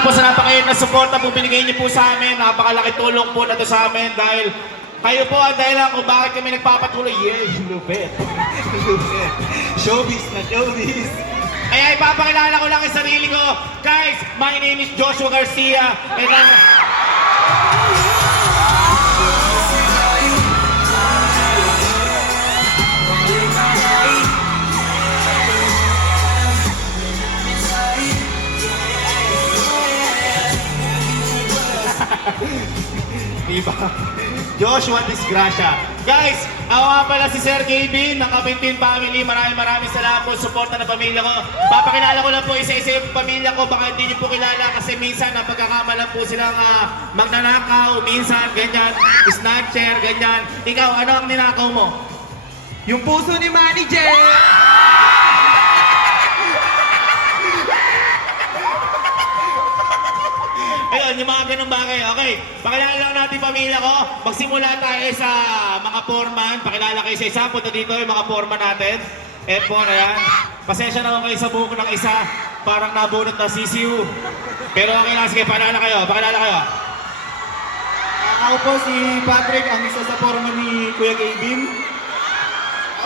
salamat po sa napakayat na suporta po binigay niyo po sa amin. Napakalaki tulong po na to sa amin dahil kayo po ang dahilan kung bakit kami nagpapatuloy. Yeah, lupit. Lupit. Showbiz na showbiz. Kaya ipapakilala ko lang ang sarili ko. Guys, my name is Joshua Garcia. And diba? Joshua Disgracia. Guys, ako nga pala si Sir Kevin ng Kapintin Family. Maraming salamat po sa suporta ng pamilya ko. Papakilala ko lang po isa-isa yung pamilya ko. Baka hindi niyo po kilala kasi minsan napagkakamalan po silang magnanakaw, minsan ganyan, snatcher, ganyan. Ikaw, ano ang ninakaw mo? Yung puso ni Manager! Ayun, yung mga ganun bagay. Okay, pakilala lang natin pamilya ko. Magsimula tayo sa mga foreman. Pakilala kayo sa isa. Punta dito yung mga foreman natin. F4, ayan. Pasensya na kayo sa buko ng isa. Parang nabunot na sisiu. Pero okay lang, sige, pakilala kayo. Pakilala kayo. Ako po si Patrick, ang isa sa foreman ni Kuya Kevin.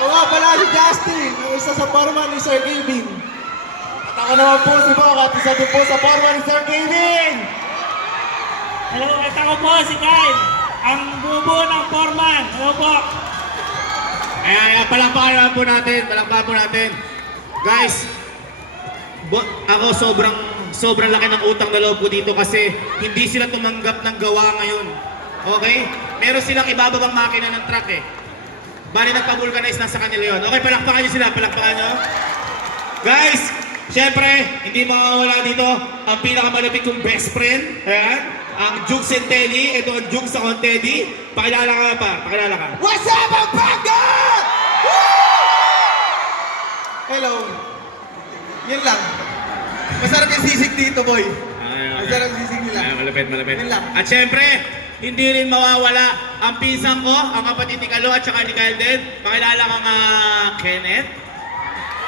Ako nga pala si Justin, ang isa sa foreman ni Sir Kevin. At ako naman po si Bok, at isa din po sa foreman ni Sir Kevin. Hello, at ako po si Kyle, ang bubo ng foreman. Hello po. Ayan, palakpakan po natin. Palakpakan po natin. Guys, ako sobrang laki ng utang na loob ko dito kasi hindi sila tumanggap ng gawa ngayon. Okay? Meron silang ibababang makina ng truck eh. Bali nagpa-vulcanize na sa kanila yun. Okay, palakpakan nyo sila. Palakpakan nyo. Guys, syempre, hindi mawawala dito ang pinakamalapit kong best friend. Ayan. Ang Jug Centelli. Ito ang Jug sa Contedi. Pakilala ka pa. Pakilala ka. What's up, ang Pagda? Hello. Yun lang. Masarap yung sisig dito, boy. Masarap yung sisig nila. Malapit. Yun lang. At syempre, hindi rin mawawala ang pisang ko, ang kapatid ni Kalo at saka ni Kyle din. Pakilala kang Kenneth.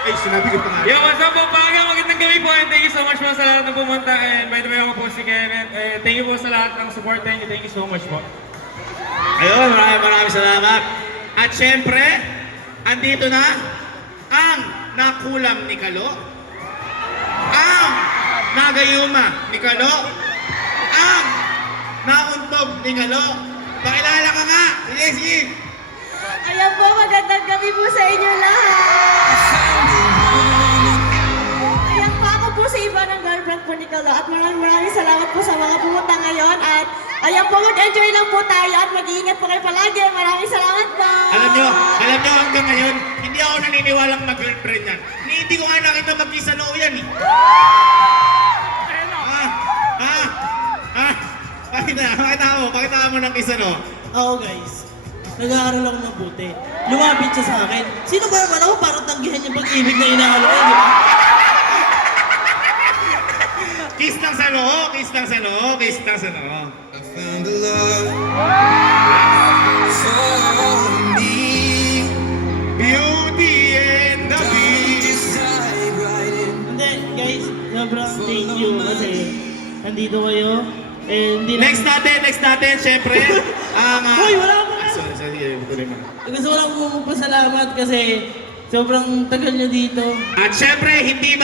Ay, sinabi ko pa nga. Yo, what's up po, Paga? Magandang gabi po and thank you so much po sa lahat ng pumunta. And by the way, ako po si Kenneth. Thank you po sa lahat ng support. Thank you so much po. Ayun, maraming salamat. At syempre, andito na ang nakulam ni Kalo, ang nagayuma ni Kalo, ang nauntog ni Kalo. Pakilala ka nga! Sige! Ayan po, magandang gabi po sa inyo lahat. Ayan po, ako po si Iba ng girlfriend po ni Kalo at maraming salamat po sa mga pumunta ngayon at ayan po, mag-enjoy lang po tayo at mag-iingat po kayo palagi. Maraming salamat po. Alam nyo hanggang ngayon, hindi ako naniniwalang mag-girlfriend yan. Hindi ko nga nakita mag-isano yan eh. Pakita mo ng isano. Ako guys, nag-aaral ako ng buti. Lumapit siya sa akin. Sino ba naman ako para tanggihan yung pag-ibig na inaalo ko, di ba? Kiss ng sano, kiss ng sano, kiss ng sano. I found a love for me. Beauty and the Beast. Hindi, guys, sobrang thank you kasi nandito kayo. Eh, hindi Next natin, syempre, ang... Hoy, wala akong Sorry, tuloy mo. Gusto ko lang po magpasalamat kasi sobrang tagal nyo dito. At syempre, hindi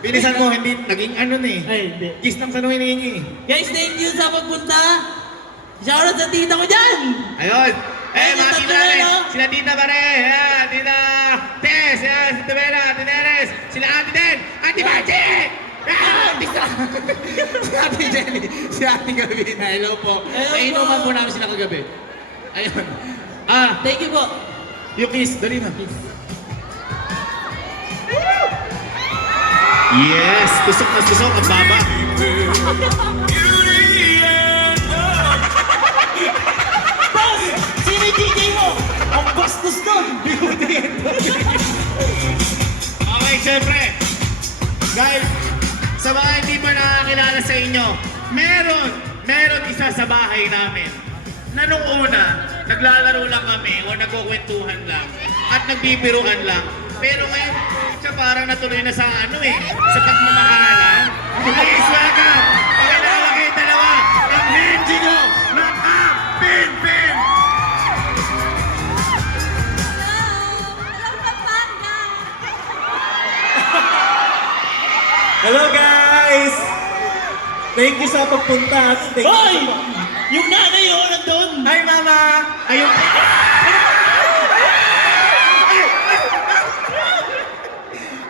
Bilisan mo, hindi, naging ano na eh. Ay, hindi. Kiss ng sano hinihingi eh. Guys, thank you sa pagpunta. Shoutout sa tita ko dyan! Ayun. Ay, Mga tatlo tita na, namin. no? Sila tita Bare, ayan, tita Tess, ayan, si Tabela, ate Neres, sila ate Den, ate Magic! Si ate Jenny, si ate Gabina, hello po. Hello Nainuman po. po namin sila kagabi. Ayun. Thank you po. Yung kiss, dali na. Yes, tusok na tusok, ang baba. Boss! Sino yung DJ mo? Ang bastos nun! Okay, syempre. Guys, sa mga hindi pa nakakilala sa inyo, meron isa sa bahay namin na nung una, naglalaro lang kami o nagkukwentuhan lang at nagbibiruan lang. Pero ngayon, siya parang natuloy na sa ano eh, sa pagmamahalan. Please, Hello guys! Thank you sa pagpunta at thank you Hoy! sa... Yung nanay yun, nandun! Hi mama! Ayun.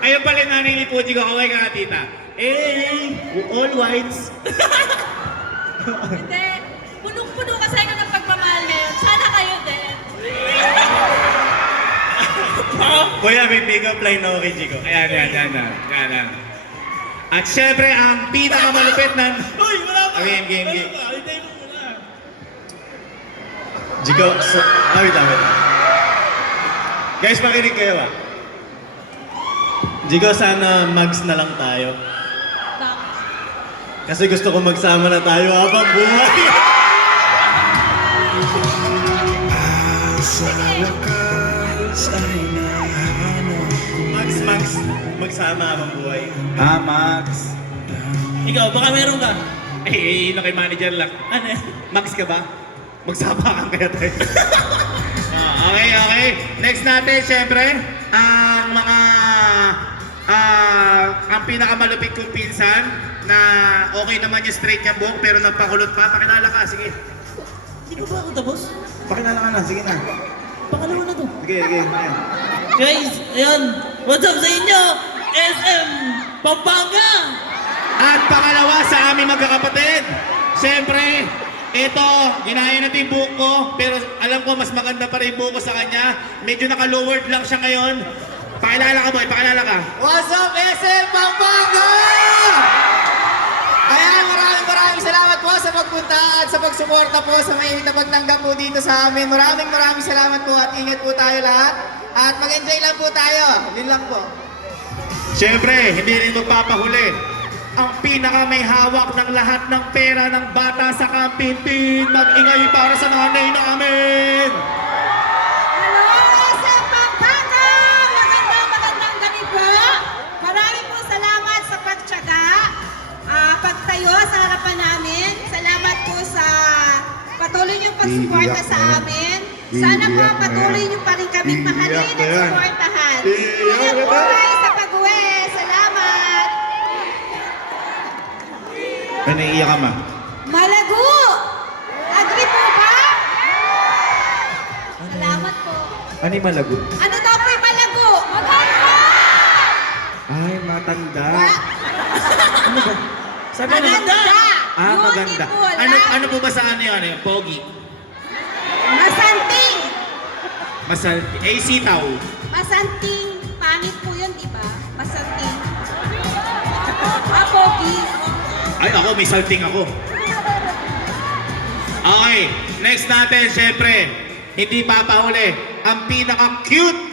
Ayun pala yung nanay ni Puji ko. Kaway ka nga, tita. Eh, all whites. Hindi. Punong-puno kasi ako ng pagmamahal ngayon. Sana kayo din. Kuya, may pick-up line ako kay Jigo. Yan. At syempre, ang pinakamalupit ng... Hoy, wala pa! Game. Hintay mo muna. Jigo, wait lang. Guys, makinig kayo Jigo, sana mags na lang tayo. Kasi gusto ko magsama na tayo habang buhay. Sa wakas ay nahanap Mags, magsama habang buhay. Max. Ikaw, baka meron ka. Eh, kay manager lang. Ano yan? Max ka ba? Magsabakan kaya tayo. Okay. Next natin, syempre, ang mga... ang pinakamalupit kong pinsan na okay naman yung straight yung buhok pero nagpakulot pa. Pakilala ka, sige. Hindi ko ba ako tapos? Pakilala ka na, sige na. Pangalawa na to. Sige. Ayan. Guys, ayun. What's up sa inyo? SM Pampanga! At pangalawa sa aming magkakapatid, syempre, ito, ginaya natin yung buhok ko, pero alam ko mas maganda pa rin yung buhok ko sa kanya. Medyo naka-lowered lang siya ngayon. Pakilala ka boy, pakilala ka. What's up, SM Pampanga? Ayan, maraming salamat po sa pagpunta at sa pagsuporta po sa mainit na pagtanggap po dito sa amin. Maraming salamat po at ingat po tayo lahat. At mag-enjoy lang po tayo. Yun lang po. Syempre, hindi rin magpapahuli. Ang pinaka may hawak ng lahat ng pera ng bata sa Kampintin. Mag-ingay para sa nanay namin. Hello, SM Pampanga! Magandang gabi po. Maraming po salamat sa pagtiyaga, pagtayo sa harapan namin. Salamat po sa patuloy niyong pagsuporta sa amin. Sana po patuloy niyo pa rin kaming mahalin at suportahan. Ingat po kayo sa pag-uwi. Salamat! Naiiyak ka ma. Malago! Agree po ba? Salamat po. Ano yung malago? Ano daw po yung malago? Maganda! Ay, matanda. Sabi Maganda! Ah, maganda. Beautiful, Ano po ba sa ano yun? Pogi. Masanting! Masal. Eh, sitaw. Masanting. Pangit po yun, di ba? Masanting. Pogi. Ay, ako, may salting ako. Okay, next natin, syempre, hindi papahuli, ang pinaka-cute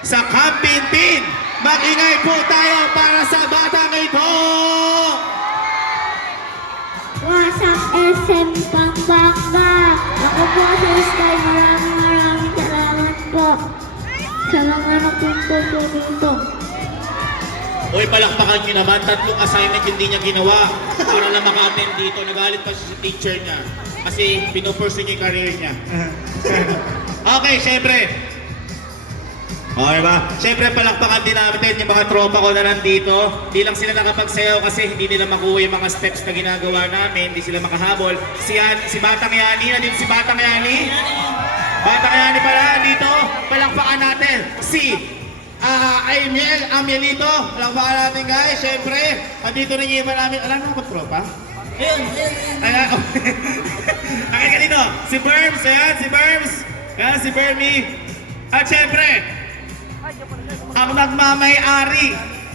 sa Kampintin. Mag-ingay po tayo para sa batang ito! What's up, SM Pampanga? Ako po si Sky. Maraming salamat po sa mga nagpunto po dito. Uy, palakpakan nyo naman, 3 assignment hindi niya ginawa para lang maka-attend dito. Nagalit pa siya sa teacher niya kasi pinupursu niya yung career niya. Okay, syempre. Okay ba? Syempre, palakpakan din namin yung mga tropa ko na nandito. Hindi lang sila nakapagsayaw kasi hindi nila makuha yung mga steps na ginagawa namin. Hindi sila makahabol. Si Batang Yani, nandito si Batang Yani. Batang Yani pala, dito. Palakpakan natin si Amielito. Palakpakan natin guys. Syempre, nandito rin yung iba namin. Alam mo ba tropa? Ayun. Ayan. Okay ka dito. Si Berms. Ayan, si Berms. Ayan, si Bermy. At syempre, ang nagmamay-ari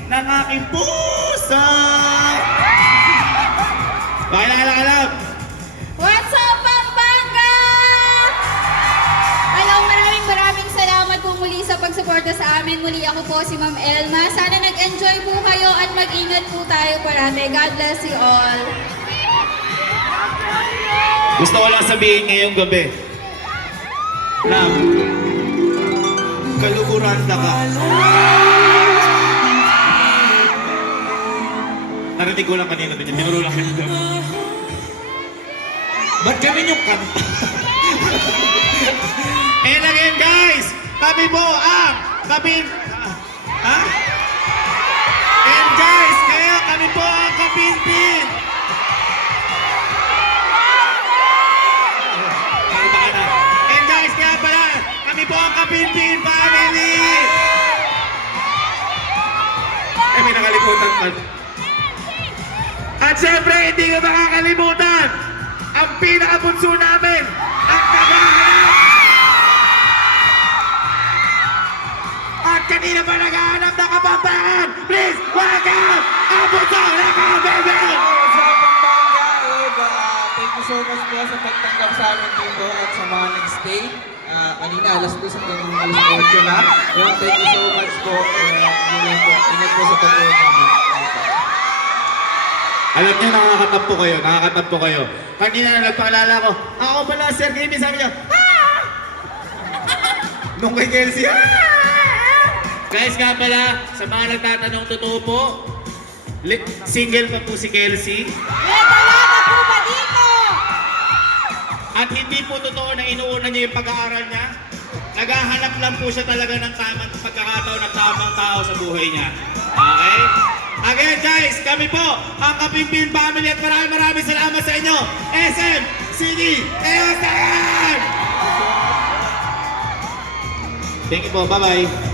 ng aking puso. Pakilala. What's up, Pampanga? Hello, maraming salamat po muli sa pagsuporta sa amin. Muli ako po si Ma'am Elma. Sana nag-enjoy po kayo at mag-ingat po tayo parati. God bless you all. Gusto ko lang sabihin ngayong gabi. Love. Kalukuranda ka. Narinig ko lang kanina din. Tinuro lang kanina. Ba't kami yung kanta? And again guys, kami po ang And guys, At syempre, hindi ko makakalimutan ang pinakabunso namin, ang naghahanap. At kanina pa naghahanap ng kapampangan. Please, welcome ang bunso na Kabebe! Sa Pampanga, thank you so much po sa pagtanggap sa amin dito at sa mga nag-stay. Kanina, alas 2 hanggang alas 8 na. Well, thank you so much po. Ingat po sa pag-uwi namin. Alam niyo, nakakatampo kayo. Kanina na nagpaalala ko, ako pala, Sir Gaming, sabi niya, "Ah!" Nung kay Kelsey, "Ah!" Guys, nga pala, sa mga nagtatanong, totoo po, single pa po si Kelsey. May dalaga po ba dito? At hindi po totoo na inuuna niya yung pag-aaral niya. Naghahanap lang po siya talaga ng tamang pagkakataon at tamang tao sa buhay niya. Okay? Again guys, kami po, ang Kapimpin Family at maraming salamat sa inyo. SM, CD, Eosayan! Thank you po, bye-bye.